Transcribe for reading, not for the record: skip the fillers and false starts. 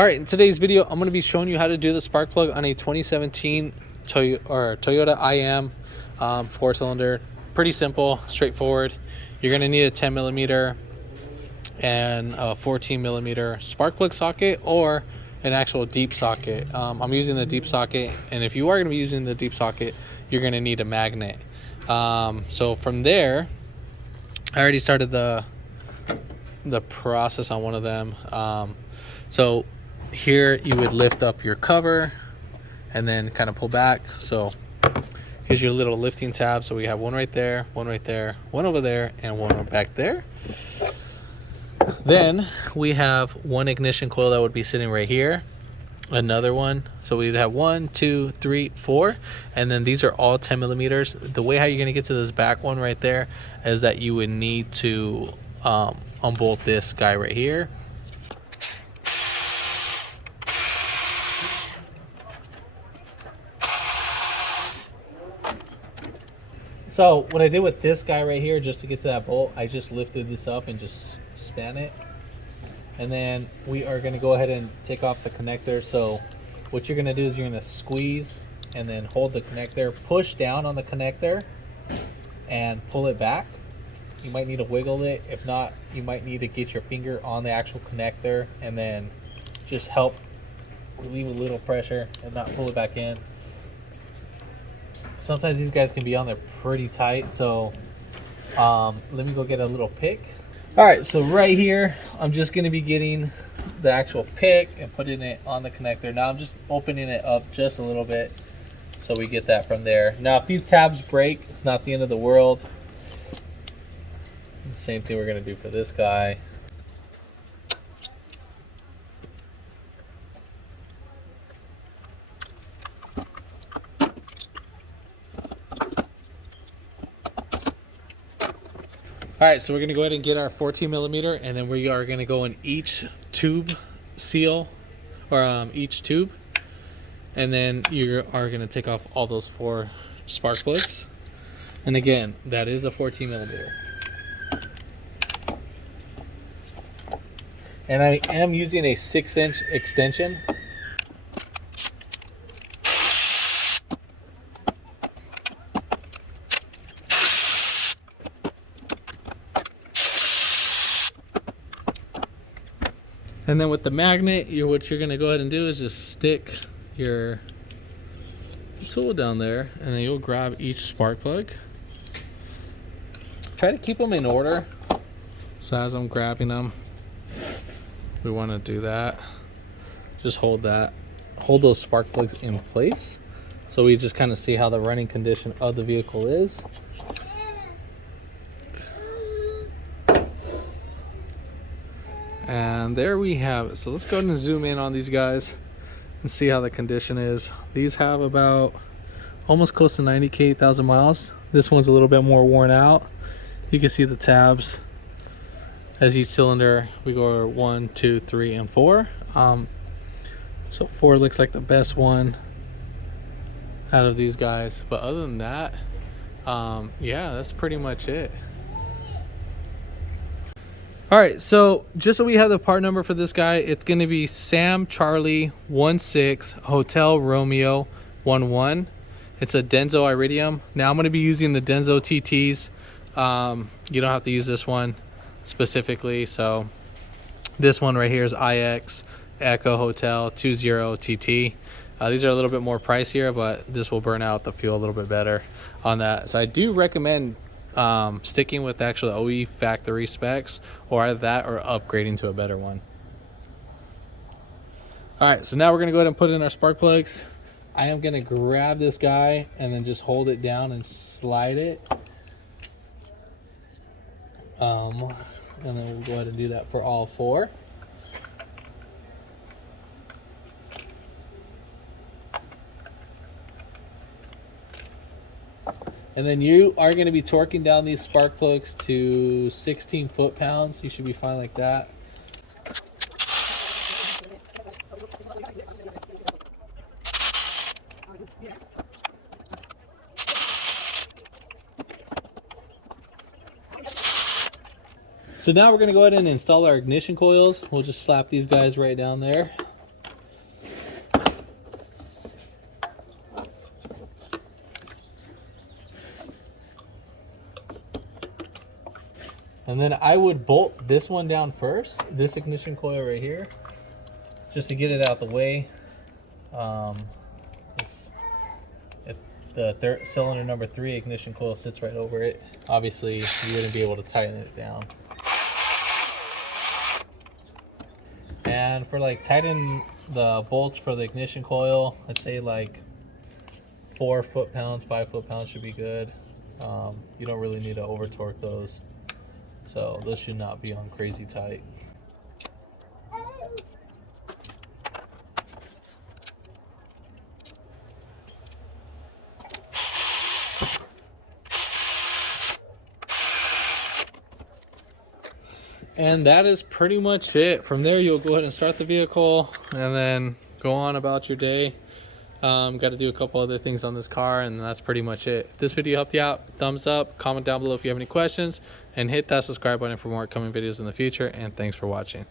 All right, in today's video, I'm going to be showing you how to do the spark plug on a 2017 Toyota IM 4-cylinder. Pretty simple, straightforward. You're going to need a 10 millimeter and a 14 millimeter spark plug socket or an actual deep socket. I'm using the deep socket, and if you are going to be using the deep socket, you're going to need a magnet. So from there, I already started the process on one of them. So here you would lift up your cover and then kind of pull back. So here's your little lifting tab. So we have one right there, one right there, one over there, and one back there. Then we have one ignition coil that would be sitting right here, another one. So we'd have 1, 2, 3, 4, and then these are all 10 millimeters. The way how you're going to get to this back one right there is that you would need to unbolt this guy right here. So what I did with this guy right here, just to get to that bolt, I just lifted this up and just span it. And then we are going to go ahead and take off the connector. So what you're going to do is you're going to squeeze and then hold the connector, push down on the connector and pull it back. You might need to wiggle it. If not, you might need to get your finger on the actual connector and then just help relieve a little pressure and not pull it back in. Sometimes these guys can be on there pretty tight, so let me go get a little pick. All right, so right here, I'm just gonna be getting the actual pick and putting it on the connector. Now I'm just opening it up just a little bit so we get that from there. Now if these tabs break, it's not the end of the world. The same thing we're gonna do for this guy. All right, so we're gonna go ahead and get our 14 millimeter, and then we are gonna go in each tube seal, or each tube, and then you are gonna take off all those 4 spark plugs. And again, that is a 14 millimeter. And I am using a 6-inch extension. And then with the magnet, what you're going to go ahead and do is just stick your tool down there, and then you'll grab each spark plug. Try to keep them in order. So as I'm grabbing them, we want to do that. Just hold those spark plugs in place. So we just kind of see how the running condition of the vehicle is. And there we have it. So let's go ahead and zoom in on these guys and see how the condition is. These have about almost close to 90,000 miles. This one's a little bit more worn out. You can see the tabs as each cylinder. We go 1, 2, 3, and 4. So 4 looks like the best one out of these guys. But other than that, yeah, that's pretty much it. All right, so just so we have the part number for this guy, it's going to be Sam Charlie 16 Hotel Romeo 11. It's a Denso Iridium. Now I'm going to be using the Denso TTs. You don't have to use this one specifically. So this one right here is IX Echo Hotel 20 TT. These are a little bit more pricier, but this will burn out the fuel a little bit better on that. So I do recommend sticking with the actual OE factory specs, or either that or upgrading to a better one. All right, so now we're gonna go ahead and put in our spark plugs. I am gonna grab this guy and then just hold it down and slide it. And then we'll go ahead and do that for all 4. And then you are going to be torquing down these spark plugs to 16 foot-pounds. You should be fine like that. So now we're going to go ahead and install our ignition coils. We'll just slap these guys right down there. And then I would bolt this one down first, this ignition coil right here, just to get it out the way. If the cylinder number 3 ignition coil sits right over it, obviously you wouldn't be able to tighten it down. And for like tighten the bolts for the ignition coil, I'd say like 4 foot-pounds, 5 foot-pounds should be good. You don't really need to over torque those, so those should not be on crazy tight. And that is pretty much it. From there, you'll go ahead and start the vehicle and then go on about your day. Got to do a couple other things on this car, and that's pretty much it. If this video helped you out, thumbs up, comment down below if you have any questions, and hit that subscribe button for more upcoming videos in the future. And thanks for watching.